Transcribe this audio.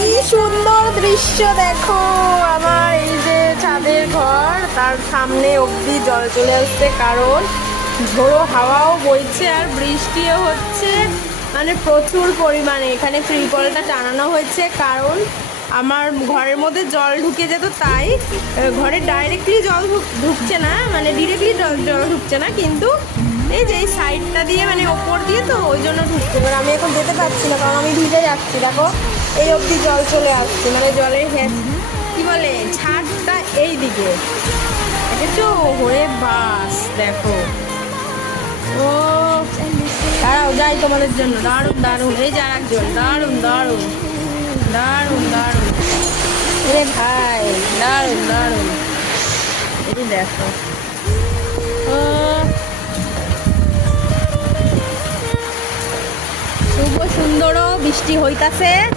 কি সুন্দর দৃশ্য দেখো, আমার এই যে ছাদের ঘর তার সামনে অবধি জল চলে আসছে, কারণ ঝোড়ো হাওয়াও বইছে আর বৃষ্টিও হচ্ছে, মানে প্রচুর পরিমাণে। এখানে ত্রিপলটা টানানো হয়েছে কারণ আমার ঘরের মধ্যে জল ঢুকে যেত, তাই ঘরে ডাইরেক্টলি জল ঢুকছে না, মানে ডিরেক্টলি জল ঢুকছে না, কিন্তু এই যে এই সাইডটা দিয়ে মানে ওপর দিয়ে, তো ওই জন্য ঢুকছে। এবার আমি এখন যেতে পারছি না কারণ আমি ভিজে যাচ্ছি। দেখো এই অবধি জল চলে আসছে, মানে জলের কি বলে ছাদটা এই দিকে, দেখেছো? হয়ে বাস দেখো। ও দাঁড়াও যাই তোমাদের জন্য, দারুণ দারুণ, এই যে একজন, দারুণ দারুণ দারুণ দারুণ, এরে ভাই দারুণ দারুণ, এই দেখো। ও শুভ সুন্দর বৃষ্টি হইতাছে।